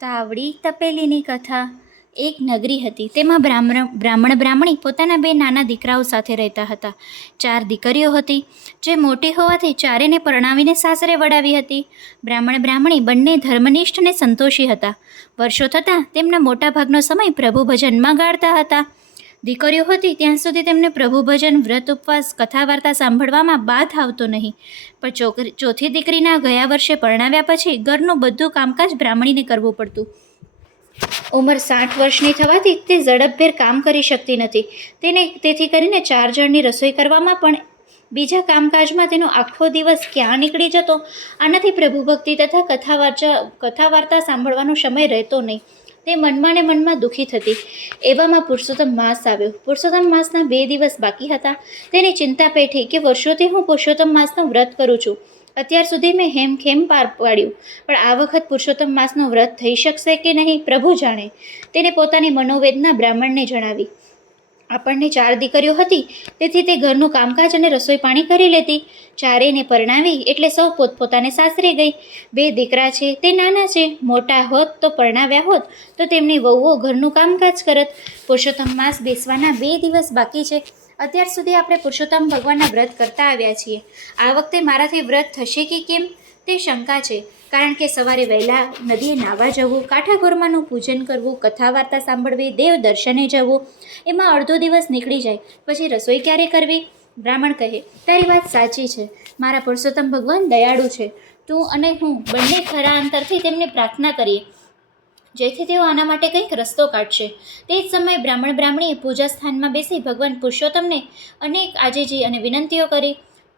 તાવડી તપેલીની કથા. એક નગરી હતી. તેમાં બ્રાહ્મણ બ્રાહ્મણી પોતાના બે નાના દીકરાઓ સાથે રહેતા હતા. 4 દીકરીઓ હતી, જે મોટી હોવાથી ચારેને પરણાવીને સાસરે વડાવી હતી. બ્રાહ્મણ બ્રાહ્મણી બંને ધર્મનિષ્ઠ અને સંતોષી હતા. વર્ષો થતાં તેમના મોટા ભાગનો સમય પ્રભુ ભજનમાં ગાળતા હતા. દીકરીઓ હતી ત્યાં સુધી તેમને પ્રભુ ભજન, વ્રત, ઉપવાસ, કથા વાર્તા સાંભળવામાં બાધ આવતો નહીં. પણ ચોથી દીકરીના ગયા વર્ષે પરણાવ્યા પછી ઘરનું બધું કામકાજ બ્રાહ્મણીને કરવું પડતું. ઉંમર 60 વર્ષની થવાથી તે ઝડપભેર કામ કરી શકતી નથી. તેથી કરીને 4 જણની રસોઈ કરવામાં પણ બીજા કામકાજમાં તેનો આખો દિવસ ક્યાં નીકળી જતો. આનાથી પ્રભુ ભક્તિ તથા કથા વાર્તા સાંભળવાનો સમય રહેતો નહીં. તે મનમાં ને મનમાં દુઃખી થતી. એવામાં પુરુષોત્તમ માસ આવ્યો. પુરુષોત્તમ માસના 2 દિવસ બાકી હતા. તેની ચિંતા પેઠી કે વર્ષોથી હું પુરુષોત્તમ માસનું વ્રત કરું છું. અત્યાર સુધી મેં હેમખેમ પાર પાડ્યું, પણ આ વખત પુરુષોત્તમ માસનું વ્રત થઈ શકશે કે નહીં પ્રભુ જાણે. તેને પોતાની મનોવેદના બ્રાહ્મણને જણાવી. આપણને 4 દીકરીઓ હતી, તેથી તે ઘરનું કામકાજ અને રસોઈ પાણી કરી લેતી. ચારેયને પરણાવી એટલે સૌ પોતપોતાને સાસરે ગઈ. 2 દીકરા છે તે નાના છે. મોટા હોત તો પરણાવ્યા હોત તો તેમની વહુઓ ઘરનું કામકાજ કરત. પુરુષોત્તમ માસ બેસવાના 2 દિવસ બાકી છે. અત્યાર સુધી આપણે પુરુષોત્તમ ભગવાનના વ્રત કરતા આવ્યા છીએ. આ વખતે મારાથી વ્રત થશે કે કેમ તે શંકા છે. કારણ કે સવારે વહેલા નદીએ નાહવા જવું, કાંઠાઘોરમાનું પૂજન કરવું, કથા વાર્તા સાંભળવી, દેવ દર્શને જવું, એમાં અડધો દિવસ નીકળી જાય. પછી રસોઈ ક્યારે કરવી? બ્રાહ્મણ કહે, તારી વાત સાચી છે. મારા પુરુષોત્તમ ભગવાન દયાળુ છે. તું અને હું બંને ખરા અંતરથી તેમને પ્રાર્થના કરીએ, જેથી તેઓ આના માટે કંઈક રસ્તો કાઢશે. તે જ સમયે બ્રાહ્મણ બ્રાહ્મણીએ પૂજા સ્થાનમાં બેસી ભગવાન પુરુષોત્તમને અનેક આજીજી અને વિનંતીઓ કરી.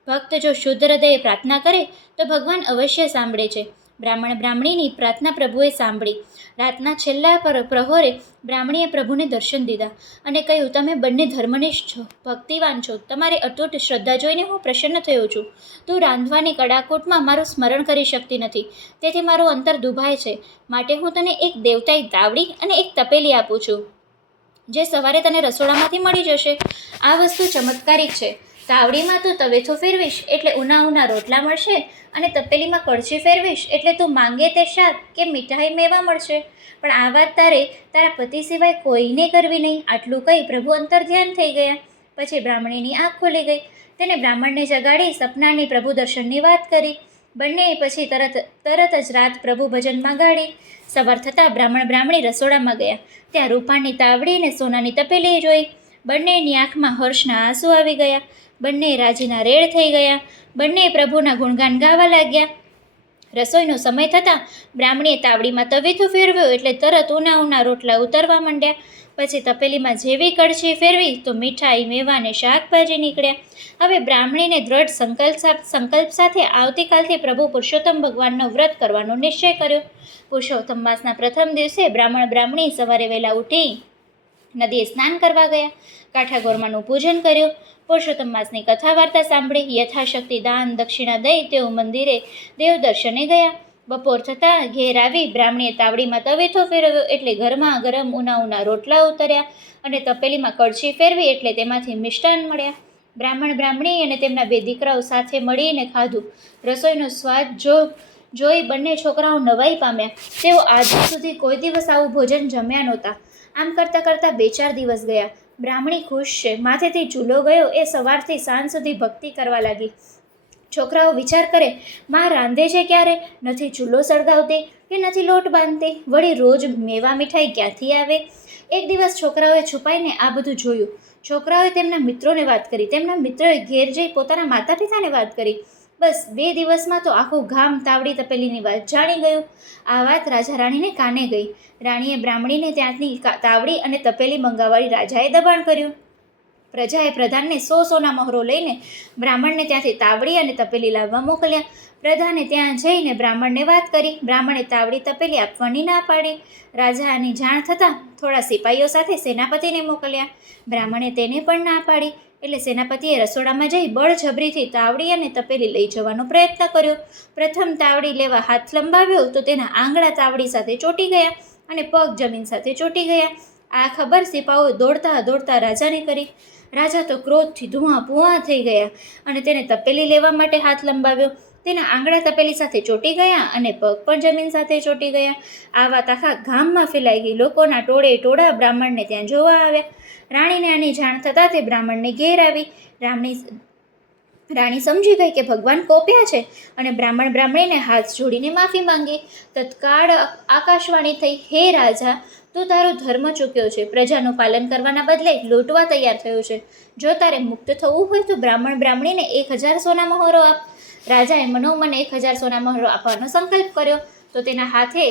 ભક્ત જો શુદ્ધ હૃદયે પ્રાર્થના કરે તો ભગવાન અવશ્ય સાંભળે છે. બ્રાહ્મણ બ્રાહ્મણીની પ્રાર્થના પ્રભુએ સાંભળી. રાતના છેલ્લા પ્રહોરે બ્રાહ્મણીએ પ્રભુને દર્શન દીધા અને કહ્યું, તમે બંને ધર્મનિષ્ઠ છો, ભક્તિવાન છો. તમારી અતૂટ શ્રદ્ધા જોઈને હું પ્રસન્ન થયો છું. તું રાંધવાની કડાકોટમાં મારું સ્મરણ કરી શકતી નથી, તેથી મારું અંતર દુભાય છે. માટે હું તને એક દેવતાઈ તાવડી અને એક તપેલી આપું છું, જે સવારે તને રસોડામાંથી મળી જશે. આ વસ્તુ ચમત્કારિક છે. તાવડીમાં તું તવેથો ફેરવીશ એટલે ઉના રોટલા મળશે, અને તપેલીમાં કળછી ફેરવીશ એટલે તું માંગે તે શાક કે મીઠાઈ મેવા મળશે. પણ આ વાત તારા પતિ સિવાય કોઈને કરવી નહીં. આટલું કહી પ્રભુ અંતર ધ્યાન થઈ ગયા. પછી બ્રાહ્મણીની આંખ ખોલી ગઈ. તેને બ્રાહ્મણને જગાડી સપનાની પ્રભુ દર્શનની વાત કરી. બંને પછી તરત જ રાત પ્રભુ ભજનમાં ગાળી. સવાર થતાં બ્રાહ્મણ બ્રાહ્મણી રસોડામાં ગયા. ત્યાં રૂપાની તાવડી અને સોનાની તપેલી જોઈ. બંનેની આંખમાં હર્ષના આંસુ આવી ગયા. બંને રાજીના રેડ થઈ ગયા. બંને પ્રભુના ગુણગાન ગાવા લાગ્યા. રસોઈનો સમય થતાં બ્રાહ્મણીએ તાવડીમાં તવીથું ફેરવ્યું એટલે તરત ઉના રોટલા ઉતરવા માંડ્યા. પછી તપેલીમાં જેવી કળછી ફેરવી તો મીઠાઈ, મેવા અને શાકભાજી નીકળ્યા. હવે બ્રાહ્મણીને દ્રઢ સંકલ્પ સાથે આવતીકાલથી પ્રભુ પુરુષોત્તમ ભગવાનનો વ્રત કરવાનો નિશ્ચય કર્યો. પુરુષોત્તમ માસના પ્રથમ દિવસે બ્રાહ્મણ બ્રાહ્મણી સવારે વહેલા ઉઠી નદીએ સ્નાન કરવા ગયા. કાંઠાઘોરમાનું પૂજન કર્યું. પુરુષોત્તમ માસની કથા વાર્તા સાંભળી. યથાશક્તિ દાન દક્ષિણા દઈ તેઓ મંદિરે દેવ દર્શને ગયા. બપોર થતાં ઘેર આવી બ્રાહ્મણીએ તાવડીમાં તવેથો ફેરવ્યો એટલે ઘરમાં ગરમ ઉના રોટલા ઉતર્યા, અને તપેલીમાં કળછી ફેરવી એટલે તેમાંથી મિષ્ટાન મળ્યા. બ્રાહ્મણ બ્રાહ્મણી અને તેમના 2 દીકરાઓ સાથે મળીને ખાધું. રસોઈનો સ્વાદ જોઈ બંને છોકરાઓ નવાઈ પામ્યા. તેઓ આજ સુધી કોઈ દિવસ આવું ભોજન જમ્યા નહોતા. આમ કરતાં કરતાં 2-4 દિવસ ગયા. બ્રાહ્મણી ખુશ છે. માથેથી ચૂલો ગયો એ સવારથી સાંજ સુધી ભક્તિ કરવા લાગી. છોકરાઓ વિચાર કરે, માં રાંધે છે ક્યારે? નથી ચૂલો સળગાવતી કે નથી લોટ બાંધતી? વળી રોજ મેવા મીઠાઈ ક્યાંથી આવે? એક દિવસ છોકરાઓએ છુપાઈને આ બધું જોયું. છોકરાઓએ તેમના મિત્રોને વાત કરી. તેમના મિત્રોએ ઘેર જઈ પોતાના માતા પિતાને વાત કરી. બસ 2 દિવસમાં તો આખું ગામ તાવડી તપેલીની વાત જાણી ગયું. આ વાત રાજા રાણીને કાને ગઈ. રાણીએ બ્રાહ્મણીને ત્યાંથી તાવડી અને તપેલી મંગાવવાની રાજાએ દબાણ કર્યું. પ્રજાએ પ્રધાનને 100 સોના મહોરો લઈને બ્રાહ્મણને ત્યાંથી તાવડી અને તપેલી લાવવા મોકલ્યા. પ્રધાને ત્યાં જઈને બ્રાહ્મણને વાત કરી. બ્રાહ્મણે તાવડી તપેલી આપવાની ના પાડી. રાજાની જાણ થતાં થોડા સિપાઈઓ સાથે સેનાપતિને મોકલ્યા. બ્રાહ્મણે તેને પણ ના પાડી. એટલે સેનાપતિએ રસોડામાં જઈ બળજબરીથી તાવડી અને તપેલી લઈ જવાનો પ્રયત્ન કર્યો. પ્રથમ તાવડી લેવા હાથ લંબાવ્યો તો તેના આંગળા તાવડી સાથે ચોંટી ગયા અને પગ જમીન સાથે ચોંટી ગયા. આ ખબર સિપાઈઓ દોડતા રાજાને કરી. રાજા તો ક્રોધથી ધુઆં પુઆં થઈ ગયા અને તેને તપેલી લેવા માટે હાથ લંબાવ્યો. તેના આંગળા તપેલી સાથે ચોંટી ગયા અને પગ પણ જમીન સાથે ચોંટી ગયા. આ વાત આખા ગામમાં ફેલાઈ ગઈ. લોકોના ટોળે ટોળા બ્રાહ્મણને ત્યાં જોવા આવ્યા. રાણીને આની જાણ થતાં તે બ્રાહ્મણને ઘેર આવી. રાણી સમજી ગઈ કે ભગવાન કોપ્યા છે અને બ્રાહ્મણીને હાથ જોડીને માફી માંગી. તત્કાળ આકાશવાણી થઈ, હે રાજા, તું તારો ધર્મ ચૂક્યો છે. પ્રજાનું પાલન કરવાના બદલે લૂંટવા તૈયાર થયો છે. જો તારે મુક્ત થવું હોય તો બ્રાહ્મણીને 1000 સોના મહોરો આપ. રાજાએ મનોમન 1000 સોના મહોરો આપવાનો સંકલ્પ કર્યો તો તેના હાથે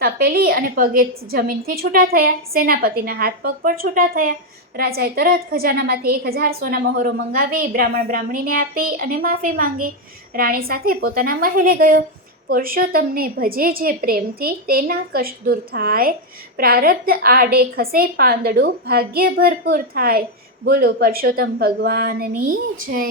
તપેલી અને પગે જમીનથી છૂટા થયા. સેનાપતિના હાથ પગ પણ છૂટા થયા. રાજાએ તરત ખજાનામાંથી 1000 સોના મહોરો મંગાવી બ્રાહ્મણીને આપી અને માફી માંગી. રાણી સાથે પોતાના મહેલે ગયો. પુરુષોત્તમને ભજે જે પ્રેમથી તેના કષ્ટ દૂર થાય. પ્રારબ્ધ આડે ખસે પાંદડું ભાગ્ય ભરપૂર થાય. બોલો પરસોત્તમ ભગવાનની જય.